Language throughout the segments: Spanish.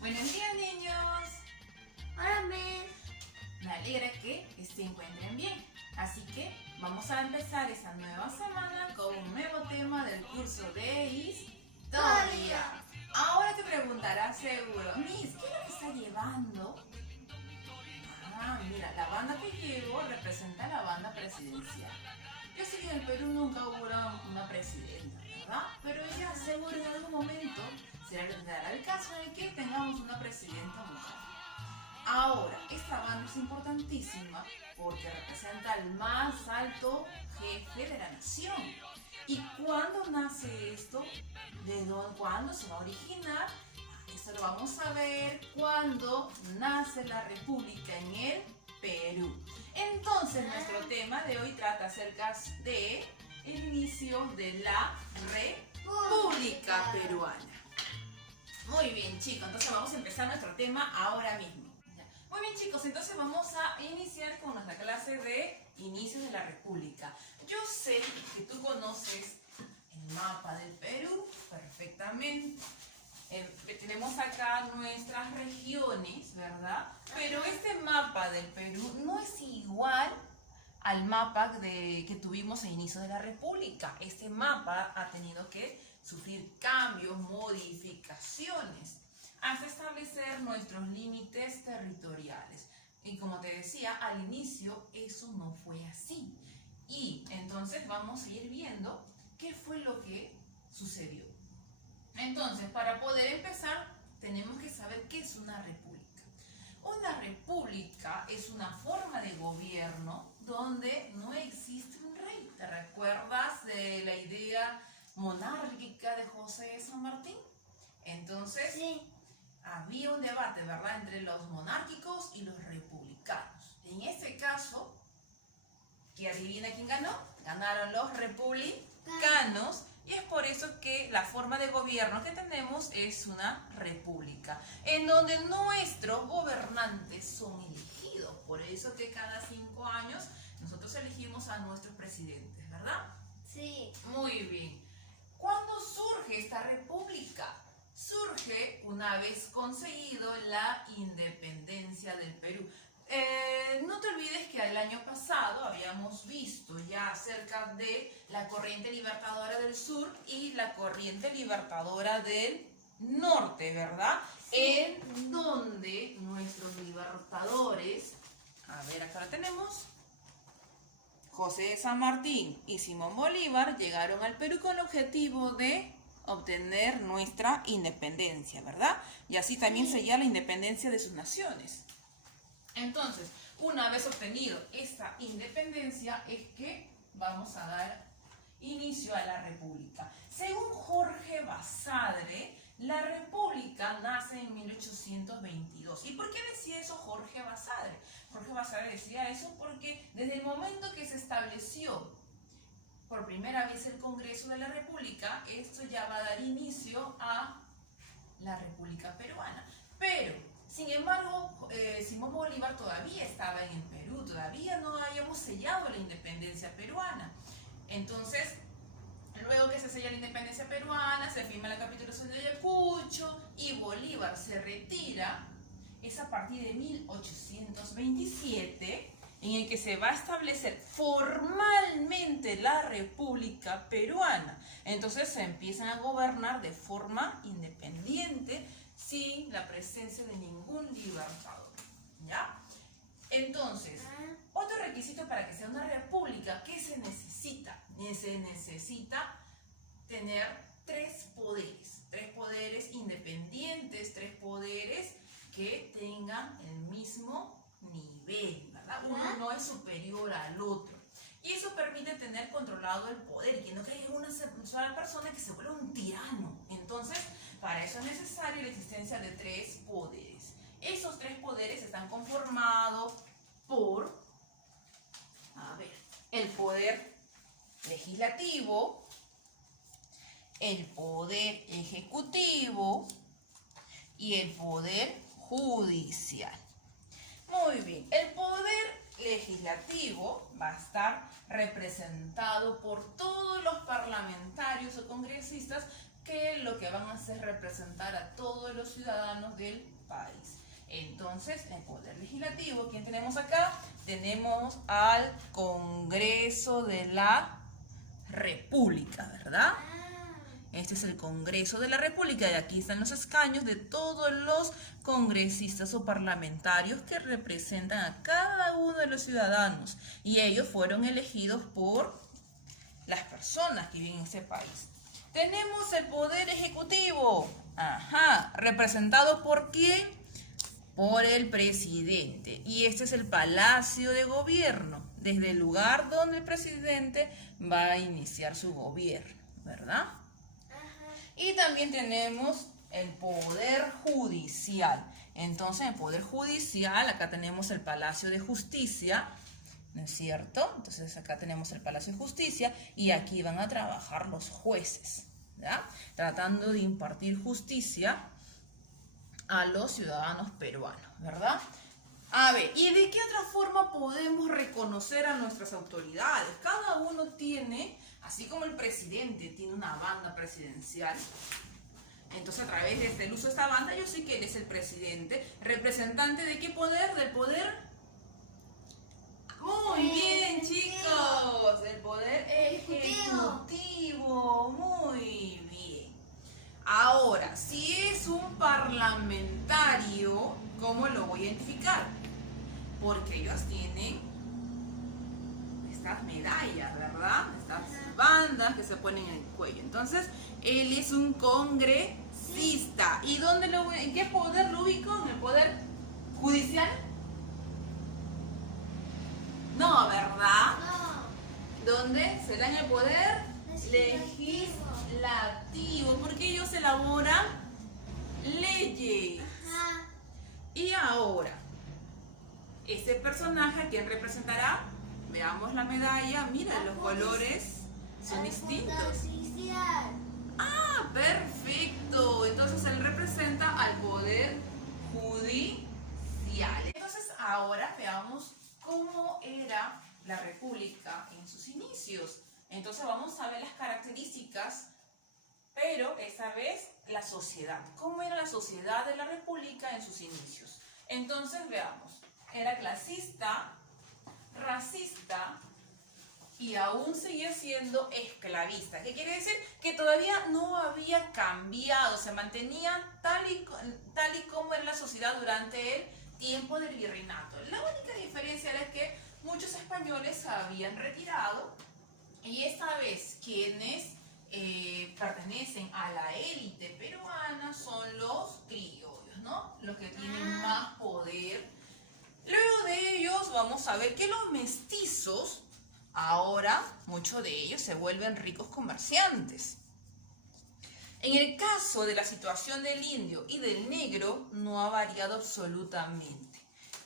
Buenos días, niños. Hola, Miss. Me alegra que se encuentren bien. Así que vamos a empezar esta nueva semana con un nuevo tema del curso de Historia. Ahora te preguntarás seguro, Miss, ¿qué es lo que está llevando? Mira, la banda que llevo representa la banda presidencial. Yo sé que en el Perú nunca hubo una presidenta, ¿verdad? Pero ya seguro en algún momento se dará el caso de que tengamos una presidenta mujer. Ahora, esta banda es importantísima porque representa al más alto jefe de la nación. ¿Y cuándo nace esto? ¿Cuándo se va a originar? Esto lo vamos a ver cuando nace la República en el Perú. Entonces, nuestro tema de hoy trata acerca de el inicio de la República Peruana. Muy bien, chicos, entonces vamos a empezar nuestro tema ahora mismo. Muy bien, chicos, entonces vamos a iniciar con nuestra clase de inicios de la República. Yo sé que tú conoces el mapa del Perú perfectamente. Tenemos acá nuestras regiones, ¿verdad? Pero este mapa del Perú no es igual al mapa que tuvimos a inicio de la República. Este mapa ha tenido que sufrir cambios, modificaciones, hasta establecer nuestros límites territoriales. Y como te decía, al inicio eso no fue así. Y entonces vamos a ir viendo qué fue lo que sucedió. Entonces, para poder empezar, tenemos que saber qué es una república. Una república es una forma de gobierno donde no existe un rey. ¿Te recuerdas de la idea monárquica de José de San Martín? Entonces, Sí. había un debate, ¿verdad?, entre los monárquicos y los republicanos. En este caso, ¿qué adivina quién ganó? Ganaron los republicanos. Y es por eso que la forma de gobierno que tenemos es una república, en donde nuestros gobernantes son elegidos. Por eso que cada 5 años nosotros elegimos a nuestros presidentes, ¿verdad? Sí. Muy bien. ¿Cuándo surge esta república? Surge una vez conseguido la independencia del Perú. No te olvides que el año pasado habíamos visto ya acerca de la corriente libertadora del sur y la corriente libertadora del norte, ¿verdad? Sí. En donde nuestros libertadores, a ver, acá la tenemos, José de San Martín y Simón Bolívar llegaron al Perú con el objetivo de obtener nuestra independencia, ¿verdad? Y así también sellar la independencia de sus naciones. Entonces, una vez obtenido esta independencia es que vamos a dar inicio a la república. Según Jorge Basadre, la república nace en 1822. ¿Y por qué decía eso Jorge Basadre? Jorge Basadre decía eso porque desde el momento que se estableció por primera vez el Congreso de la República, esto ya va a dar inicio a la República Peruana. Pero, sin embargo, Simón Bolívar todavía estaba en el Perú, todavía no habíamos sellado la independencia peruana. Entonces, luego que se sella la independencia peruana, se firma la capitulación de Ayacucho y Bolívar se retira. Es a partir de 1827 en el que se va a establecer formalmente la República Peruana. Entonces se empiezan a gobernar de forma independiente, sin la presencia de ningún libertador, ¿ya? Entonces, otro requisito para que sea una república, ¿qué se necesita? Se necesita tener 3 poderes independientes, 3 poderes que tengan el mismo nivel, ¿verdad? Uno no es superior al otro. Y eso permite tener controlado el poder, que no caiga una sola persona que se vuelva un tirano. Entonces, para eso es necesaria la existencia de 3 poderes. Esos 3 poderes están conformados por, el poder legislativo, el poder ejecutivo y el poder judicial. Muy bien, el poder legislativo va a estar representado por todos los parlamentarios o congresistas que lo que van a hacer es representar a todos los ciudadanos del país. Entonces, en el poder legislativo, ¿quién tenemos acá? Tenemos al Congreso de la República, ¿verdad? Este es el Congreso de la República y aquí están los escaños de todos los congresistas o parlamentarios que representan a cada uno de los ciudadanos y ellos fueron elegidos por las personas que viven en este país. Tenemos el Poder Ejecutivo, ¿representado por quién? Por el presidente. Y este es el Palacio de Gobierno, desde el lugar donde el presidente va a iniciar su gobierno, ¿verdad? Y también tenemos el Poder Judicial. Entonces, en el Poder Judicial, acá tenemos el Palacio de Justicia, ¿no es cierto? Entonces, acá tenemos el Palacio de Justicia y aquí van a trabajar los jueces, ¿verdad? Tratando de impartir justicia a los ciudadanos peruanos, ¿verdad? A ver, ¿y de qué otra forma podemos reconocer a nuestras autoridades? Cada uno tiene, así como el presidente tiene una banda presidencial, entonces a través del uso de esta banda yo sé que él es el presidente. ¿Representante de qué poder? ¿Del poder? Muy bien, chicos, del poder ejecutivo. Muy bien. Ahora, si es un parlamentario, ¿cómo lo voy a identificar? Porque ellos tienen estas medallas, ¿verdad? Estas bandas que se ponen en el cuello. Entonces, él es un congresista. ¿Y en qué poder lo ubico? ¿En el poder judicial? No, ¿verdad? No. ¿Dónde? Se da en el poder legislativo, porque ellos elaboran leyes. Y ahora, ese personaje, ¿a quién representará? Veamos la medalla. Mira, los colores son distintos. Ah, perfecto. Entonces él representa al poder judicial. Entonces ahora veamos cómo era la República en sus inicios. Entonces vamos a ver las características, pero esta vez la sociedad. ¿Cómo era la sociedad de la República en sus inicios? Entonces veamos. Era clasista, racista y aún seguía siendo esclavista. ¿Qué quiere decir? Que todavía no había cambiado, se mantenía tal y como era la sociedad durante el tiempo del virreinato. La única diferencia era que muchos españoles se habían retirado y esta vez quienes pertenecen a la élite peruana son los criollos, ¿no? Los que tienen más poder. Luego de ellos vamos a ver que los mestizos, ahora muchos de ellos se vuelven ricos comerciantes. En el caso de la situación del indio y del negro no ha variado absolutamente.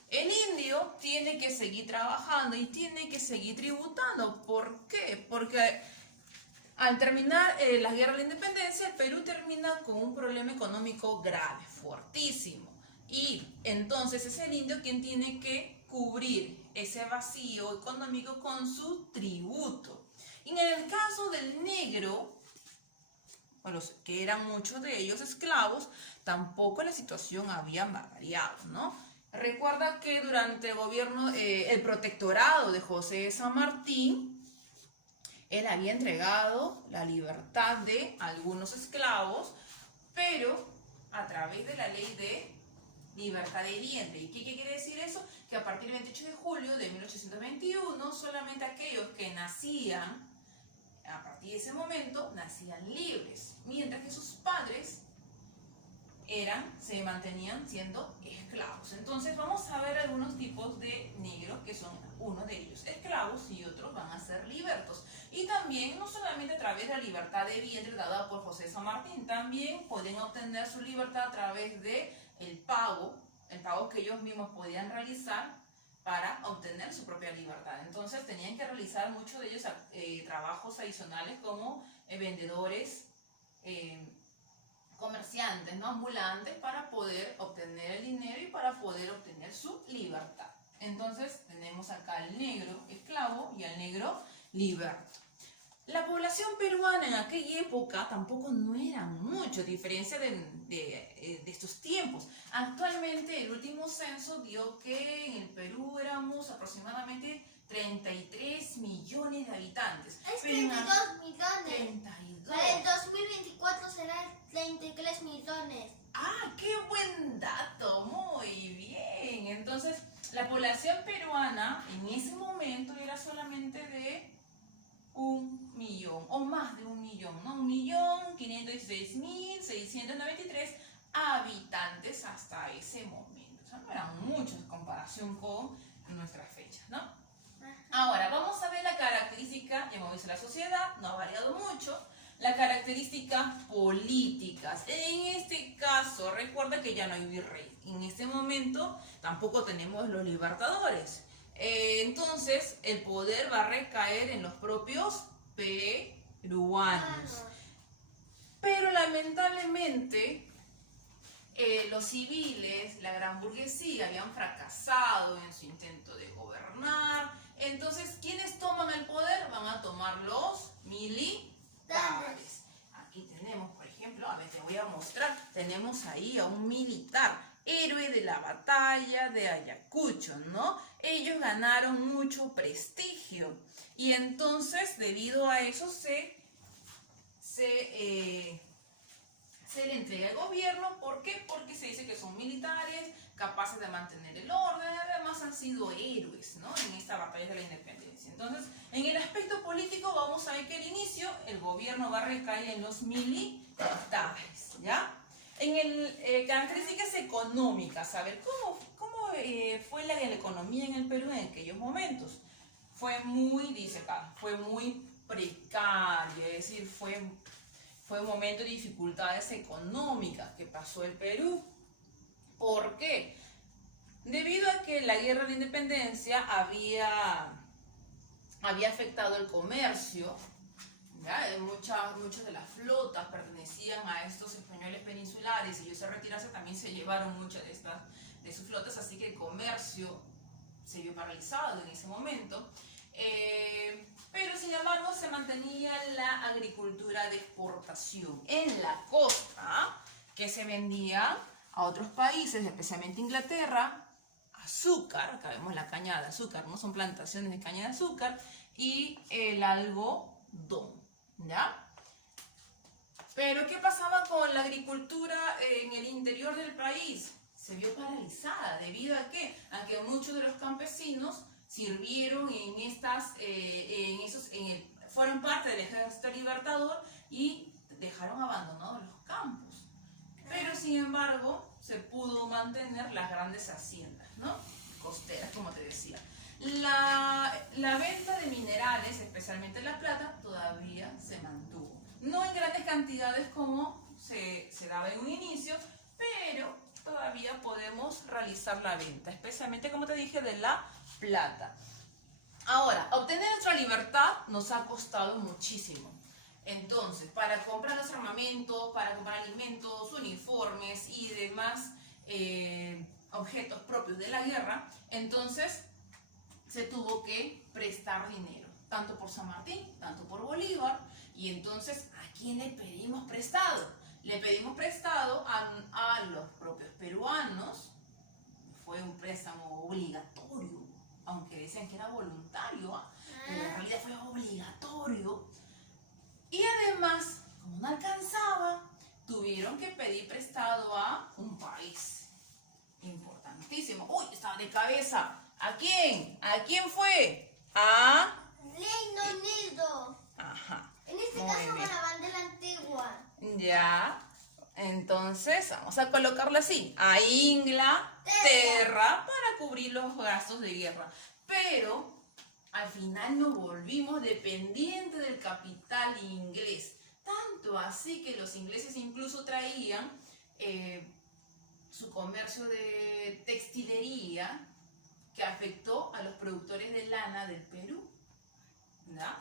El indio tiene que seguir trabajando y tiene que seguir tributando. ¿Por qué? Porque al terminar la guerra de la independencia, el Perú termina con un problema económico grave, fuertísimo. Y entonces es el indio quien tiene que cubrir ese vacío económico con su tributo. Y en el caso del negro, que eran muchos de ellos esclavos, tampoco la situación había variado, ¿no? Recuerda que durante el gobierno, el protectorado de José de San Martín, él había entregado la libertad de algunos esclavos, pero a través de la ley de libertad de vientre. ¿Y qué quiere decir eso? Que a partir del 28 de julio de 1821, solamente aquellos que nacían, a partir de ese momento, nacían libres, mientras que sus padres se mantenían siendo esclavos. Entonces vamos a ver algunos tipos de negros que son uno de ellos esclavos y otros van a ser libertos. Y también no solamente a través de la libertad de vientre dada por José San Martín, también podían obtener su libertad a través de el pago que ellos mismos podían realizar para obtener su propia libertad. Entonces tenían que realizar muchos de ellos trabajos adicionales como vendedores, comerciantes, ¿no? Ambulantes, para poder obtener el dinero y para poder obtener su libertad. Entonces tenemos acá al negro esclavo y al negro liberto. La población peruana en aquella época tampoco no era mucho, a diferencia de estos tiempos. Actualmente el último censo dio que en el Perú éramos aproximadamente 33 millones de habitantes. Es Pero en 32 millones. 32. Para el 2024 serán 33 millones. Ah, qué buen dato, muy bien. Entonces, la población peruana en ese momento era solamente de 1.000.000 o más de 1.000.000, ¿no? 1.516.693 habitantes hasta ese momento. O sea, no eran muchos en comparación con nuestras fechas, ¿no? Ahora, vamos a ver la característica, ya hemos visto la sociedad, no ha variado mucho. Las características políticas. En este caso, recuerda que ya no hay virrey. En este momento tampoco tenemos los libertadores. Entonces, el poder va a recaer en los propios peruanos. Pero lamentablemente, los civiles, la gran burguesía, habían fracasado en su intento de gobernar. Entonces, ¿quiénes toman el poder? Van a tomar los militares. Aquí tenemos, por ejemplo, a ver, te voy a mostrar, tenemos ahí a un militar, héroe de la batalla de Ayacucho, ¿no? Ellos ganaron mucho prestigio y entonces, debido a eso, se le entrega el gobierno. ¿Por qué? Porque se dice que son militares, capaces de mantener el orden, además han sido héroes, ¿no? En esta batalla de la independencia. Entonces, en el aspecto político vamos a ver que al inicio el gobierno va a recaer en los militares, ¿ya? En características económicas, a ver, ¿cómo fue la economía en el Perú en aquellos momentos? Fue muy, dice acá, fue muy precaria, es decir, fue un momento de dificultades económicas que pasó el Perú. ¿Por qué? Debido a que la guerra de independencia había afectado el comercio, ¿ya? Muchas de las flotas pertenecían a estos españoles peninsulares y ellos se retiraron, también se llevaron muchas de sus flotas, así que el comercio se vio paralizado en ese momento. Pero sin embargo se mantenía la agricultura de exportación en la costa, que se vendía a otros países, especialmente Inglaterra, azúcar, acá vemos la caña de azúcar, no son plantaciones de caña de azúcar, y el algodón, ¿ya? Pero ¿qué pasaba con la agricultura en el interior del país? Se vio paralizada, ¿debido a qué? A que muchos de los campesinos sirvieron fueron parte del ejército libertador y dejaron abandonados los campos. Pero sin embargo, se pudo mantener las grandes haciendas, ¿no? Costeras, como te decía. La venta de minerales, especialmente la plata, todavía se mantuvo. No en grandes cantidades como se daba en un inicio, pero todavía podemos realizar la venta, especialmente, como te dije, de la plata. Ahora, obtener nuestra libertad nos ha costado muchísimo. Entonces, para comprar los armamentos, para comprar alimentos, uniformes y demás objetos propios de la guerra, entonces se tuvo que prestar dinero, tanto por San Martín, tanto por Bolívar, y entonces, ¿a quién le pedimos prestado? Le pedimos prestado a los propios peruanos. Fue un préstamo obligatorio, aunque decían que era voluntario, pero en realidad fue obligatorio. Y además, como no alcanzaba, tuvieron que pedir prestado a un país importantísimo. ¡Uy! Estaba de cabeza. ¿A quién? ¿A quién fue? A Reino Unido. Ajá. En este Muy caso bien. con la bandera antigua. Ya. Entonces, vamos a colocarlo así. A Inglaterra para cubrir los gastos de guerra. Pero al final nos volvimos dependientes del capital inglés. Tanto así que los ingleses incluso traían su comercio de textilería, que afectó a los productores de lana del Perú, ¿ya?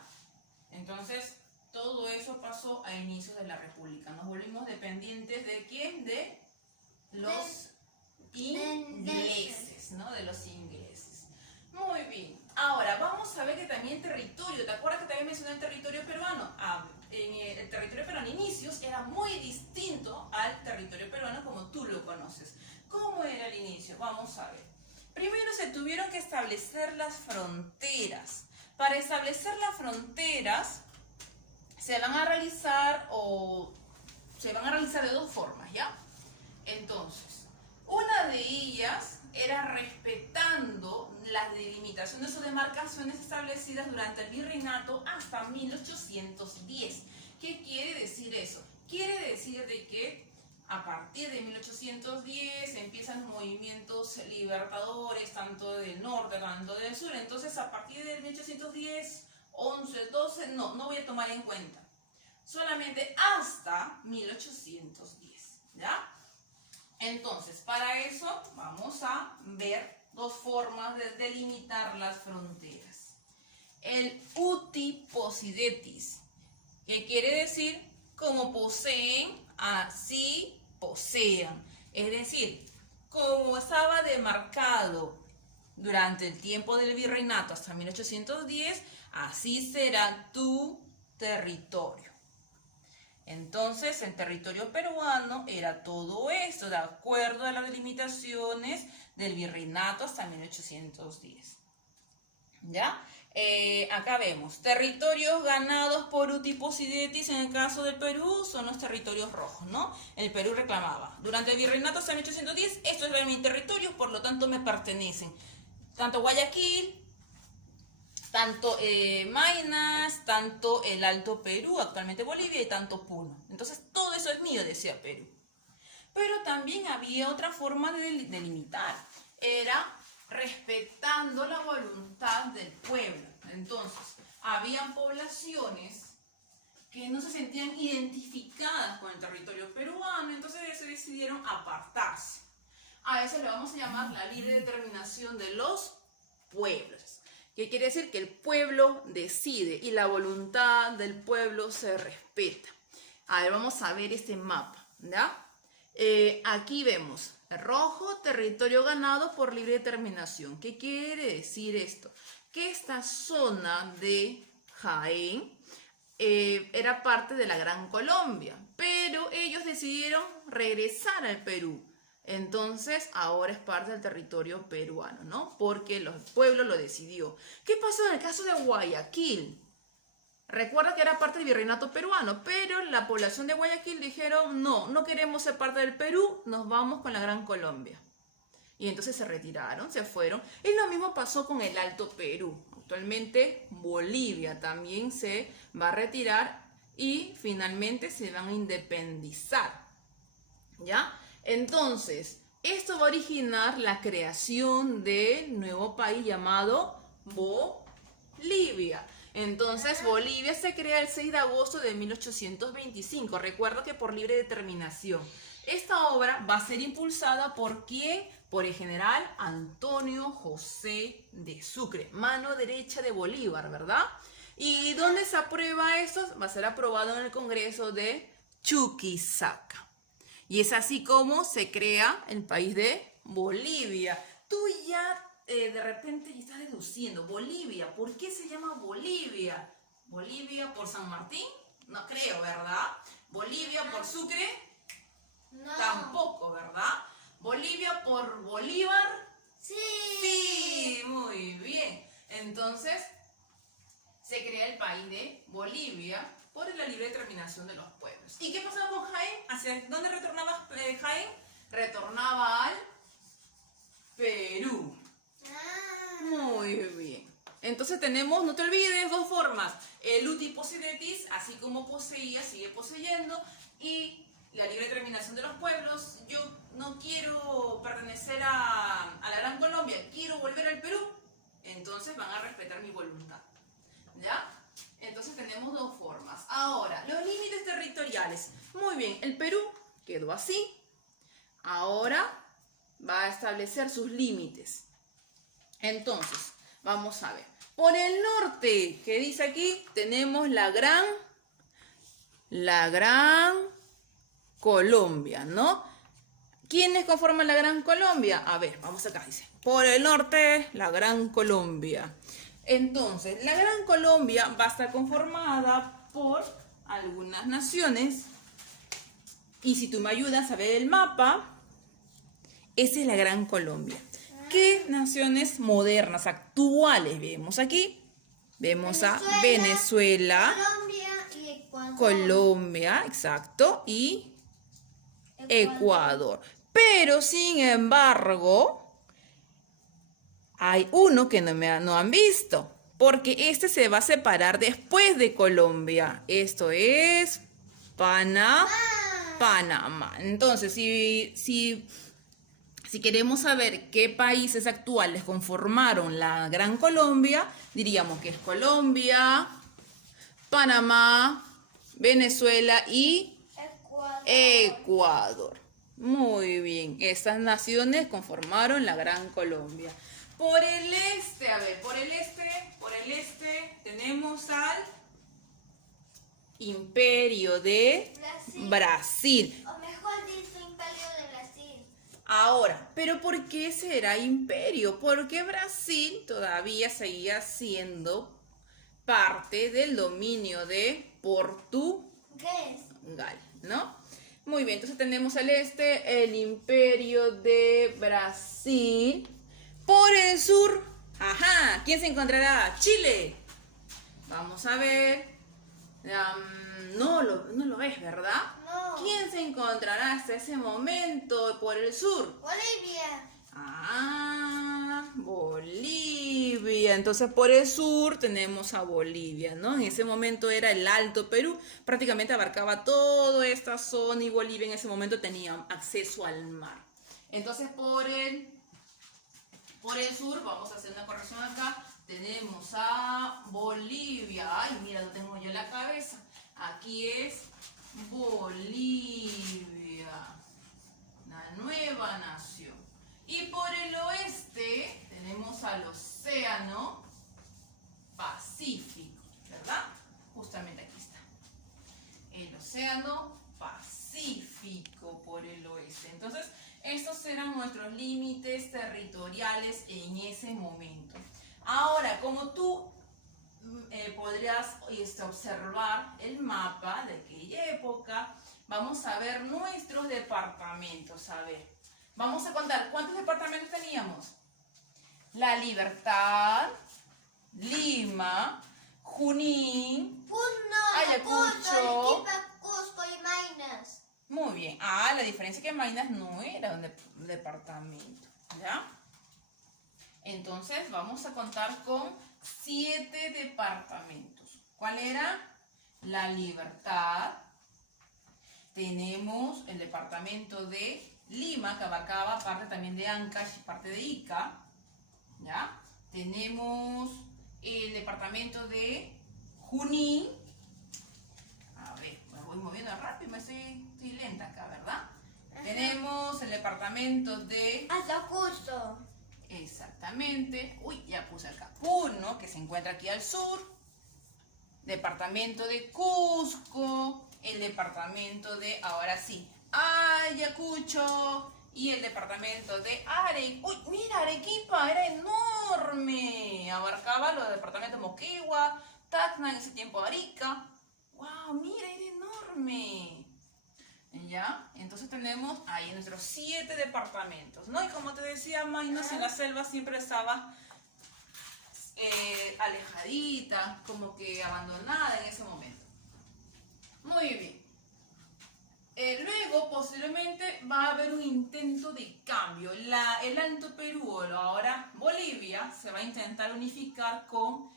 Entonces, todo eso pasó a inicios de la República. Nos volvimos dependientes ¿de quién? De los ingleses, ¿no? De los ingleses. Muy bien. Ahora, vamos a ver que también el territorio, ¿te acuerdas que también mencioné el territorio peruano? El territorio peruano a inicios era muy distinto al territorio peruano como tú lo conoces. ¿Cómo era el inicio? Vamos a ver. Primero se tuvieron que establecer las fronteras. Para establecer las fronteras se van a realizar de dos formas, ¿ya? Entonces, una de ellas era respetando las delimitaciones o demarcaciones establecidas durante el virreinato hasta 1810. ¿Qué quiere decir eso? Quiere decir de que a partir de 1810 empiezan los movimientos libertadores, tanto del norte, tanto del sur. Entonces, a partir de 1810, 11, 12, no voy a tomar en cuenta. Solamente hasta 1810, ¿ya? Entonces, para eso vamos a ver dos formas de delimitar las fronteras. El uti possidetis, que quiere decir como poseen, así posean. Es decir, como estaba demarcado durante el tiempo del virreinato hasta 1810, así será tu territorio. Entonces, el territorio peruano era todo esto, de acuerdo a las delimitaciones del virreinato hasta 1810. ¿Ya? Acá vemos, territorios ganados por uti possidetis en el caso del Perú son los territorios rojos, ¿no? El Perú reclamaba, durante el virreinato hasta 1810, estos eran mis territorios, por lo tanto me pertenecen. Tanto Guayaquil, tanto Maynas, tanto el Alto Perú, actualmente Bolivia, y tanto Puno. Entonces, todo eso es mío, decía Perú. Pero también había otra forma de delimitar. Era respetando la voluntad del pueblo. Entonces, habían poblaciones que no se sentían identificadas con el territorio peruano, entonces se decidieron apartarse. A eso le vamos a llamar la libre determinación de los pueblos. ¿Qué quiere decir? Que el pueblo decide y la voluntad del pueblo se respeta. A ver, vamos a ver este mapa, ¿ya? Aquí vemos rojo, territorio ganado por libre determinación. ¿Qué quiere decir esto? Que esta zona de Jaén era parte de la Gran Colombia, pero ellos decidieron regresar al Perú. Entonces, ahora es parte del territorio peruano, ¿no? Porque el pueblo lo decidió. ¿Qué pasó en el caso de Guayaquil? Recuerda que era parte del virreinato peruano, pero la población de Guayaquil dijeron, no queremos ser parte del Perú, nos vamos con la Gran Colombia. Y entonces se retiraron, se fueron. Y lo mismo pasó con el Alto Perú. Actualmente Bolivia también se va a retirar y finalmente se van a independizar, ¿ya? Entonces, esto va a originar la creación del nuevo país llamado Bolivia. Entonces, Bolivia se crea el 6 de agosto de 1825. Recuerdo que por libre determinación. Esta obra va a ser impulsada por ¿quién? Por el general Antonio José de Sucre, mano derecha de Bolívar, ¿verdad? ¿Y dónde se aprueba esto? Va a ser aprobado en el Congreso de Chuquisaca. Y es así como se crea el país de Bolivia. Tú ya de repente ya estás deduciendo, Bolivia, ¿por qué se llama Bolivia? ¿Bolivia por San Martín? No creo, ¿verdad? ¿Bolivia por Sucre? No. Tampoco, ¿verdad? ¿Bolivia por Bolívar? Sí. Sí, muy bien. Entonces, se crea el país de Bolivia por la libre determinación de los pueblos. ¿Y qué pasaba con Jaén? ¿Hacia dónde retornaba Jaén? Retornaba al Perú. Muy bien. Entonces tenemos, no te olvides, dos formas. El uti possidetis, así como poseía, sigue poseyendo. Y la libre determinación de los pueblos. Yo no quiero pertenecer a la Gran Colombia, quiero volver al Perú. Entonces van a respetar mi voluntad. ¿Ya? Entonces tenemos dos formas. Ahora, los límites territoriales. Muy bien, el Perú quedó así. Ahora va a establecer sus límites. Entonces, vamos a ver. Por el norte, ¿qué dice aquí? Tenemos la Gran Colombia, ¿no? ¿Quiénes conforman la Gran Colombia? A ver, vamos acá, dice. Por el norte, la Gran Colombia. Entonces, la Gran Colombia va a estar conformada por algunas naciones. Y si tú me ayudas a ver el mapa, esa es la Gran Colombia. ¿Qué naciones modernas, actuales vemos aquí? Vemos a Venezuela, Colombia y Ecuador. Colombia, exacto, y Ecuador. Pero, sin embargo, hay uno que no han visto, porque este se va a separar después de Colombia. Esto es Panamá. Entonces, si queremos saber qué países actuales conformaron la Gran Colombia, diríamos que es Colombia, Panamá, Venezuela y Ecuador. Muy bien, estas naciones conformaron la Gran Colombia. Por el este, por el este tenemos al Imperio de Brasil. O mejor dicho, Imperio de Brasil. Ahora, ¿pero por qué será imperio? Porque Brasil todavía seguía siendo parte del dominio de Portugal, ¿no? Muy bien, entonces tenemos al este el Imperio de Brasil. Por el sur, ajá, ¿quién se encontrará? Chile. Vamos a ver. No lo ves, ¿verdad? No. ¿Quién se encontrará hasta ese momento por el sur? Bolivia. Ah, Bolivia. Entonces por el sur tenemos a Bolivia, ¿no? En ese momento era el Alto Perú, prácticamente abarcaba toda esta zona y Bolivia en ese momento tenía acceso al mar. Entonces por el sur, vamos a hacer una corrección acá, tenemos a Bolivia. Ay, mira, lo tengo yo en la cabeza. Aquí es Bolivia, la nueva nación. Y por el oeste tenemos al Océano Pacífico, ¿verdad? Justamente aquí está. El Océano Pacífico por el oeste. Entonces, estos eran nuestros límites territoriales en ese momento. Ahora, como tú podrías observar el mapa de aquella época, vamos a ver nuestros departamentos. A ver, vamos a contar cuántos departamentos teníamos. La Libertad, Lima, Junín, Ayacucho, Cusco y Maynas. Muy bien. Ah, la diferencia es que Maynas no era un departamento, ¿ya? Entonces vamos a contar con 7 departamentos. ¿Cuál era? La Libertad. Tenemos el departamento de Lima, que abarcaba parte también de Ancash y parte de Ica, ¿ya? Tenemos el departamento de Junín. A ver, me voy moviendo rápido, estoy lenta acá, ¿verdad? Ajá. Tenemos el departamento de Ayacucho. Exactamente. Uy, ya puse acá. Puno, que se encuentra aquí al sur. Departamento de Cusco. El departamento de, ahora sí, Ayacucho. Y el departamento de Arequipa. Uy, mira, Arequipa era enorme. Abarcaba los departamentos de Moquegua, Tacna, en ese tiempo Arica. ¡Wow! Mira, era enorme. ¿Ya? Entonces tenemos ahí nuestros 7 departamentos, ¿no? Y como te decía, Maynas en la selva siempre estaba alejadita, como que abandonada en ese momento. Muy bien. Luego, posteriormente, va a haber un intento de cambio. El Alto Perú, o ahora Bolivia, se va a intentar unificar con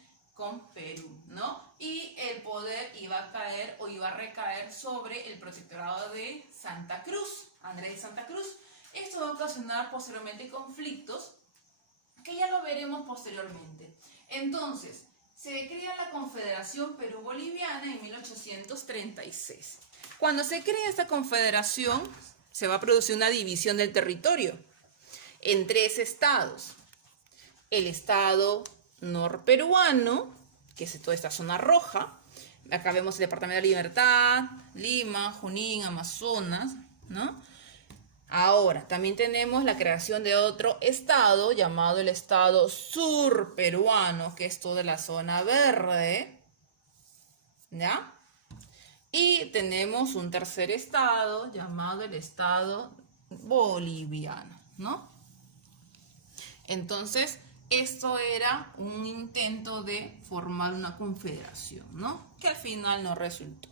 Perú, ¿no? Y el poder iba a caer o iba a recaer sobre el protectorado de Santa Cruz, Andrés de Santa Cruz. Esto va a ocasionar posteriormente conflictos que ya lo veremos posteriormente. Entonces, se crea la Confederación Perú-Boliviana en 1836. Cuando se crea esta confederación, se va a producir una división del territorio en 3 estados. El estado norperuano, que es toda esta zona roja. Acá vemos el departamento de Libertad, Lima, Junín, Amazonas, ¿no? Ahora, también tenemos la creación de otro estado llamado el estado surperuano, que es toda la zona verde, ¿ya? Y tenemos un tercer estado llamado el estado boliviano, ¿no? Entonces, esto era un intento de formar una confederación, ¿no? Que al final no resultó.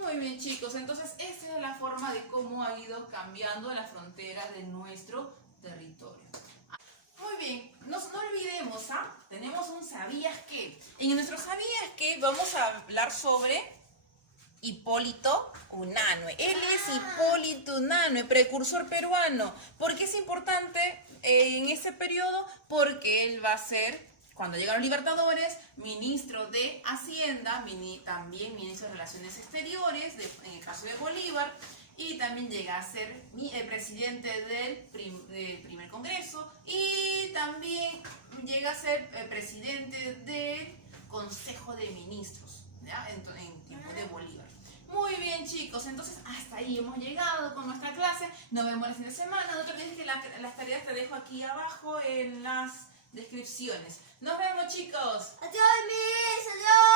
Muy bien, chicos, entonces esta es la forma de cómo ha ido cambiando la frontera de nuestro territorio. Muy bien, no olvidemos, ¿ah? Tenemos un ¿sabías qué? En nuestro ¿sabías qué? Vamos a hablar sobre Hipólito Unanue. Él es Hipólito Unanue, precursor peruano. ¿Por qué es importante en ese periodo? Porque él va a ser, cuando llegaron los libertadores, ministro de Hacienda, también ministro de Relaciones Exteriores, en el caso de Bolívar, y también llega a ser presidente del primer Congreso, y también llega a ser presidente del Consejo de Ministros, ¿ya? En tiempo de Bolívar. Muy bien, chicos, entonces hasta ahí hemos llegado con nuestra clase. Nos vemos la siguiente semana. No te olvides que las tareas te dejo aquí abajo en las descripciones. Nos vemos, chicos. Adiós, Miss. Adiós.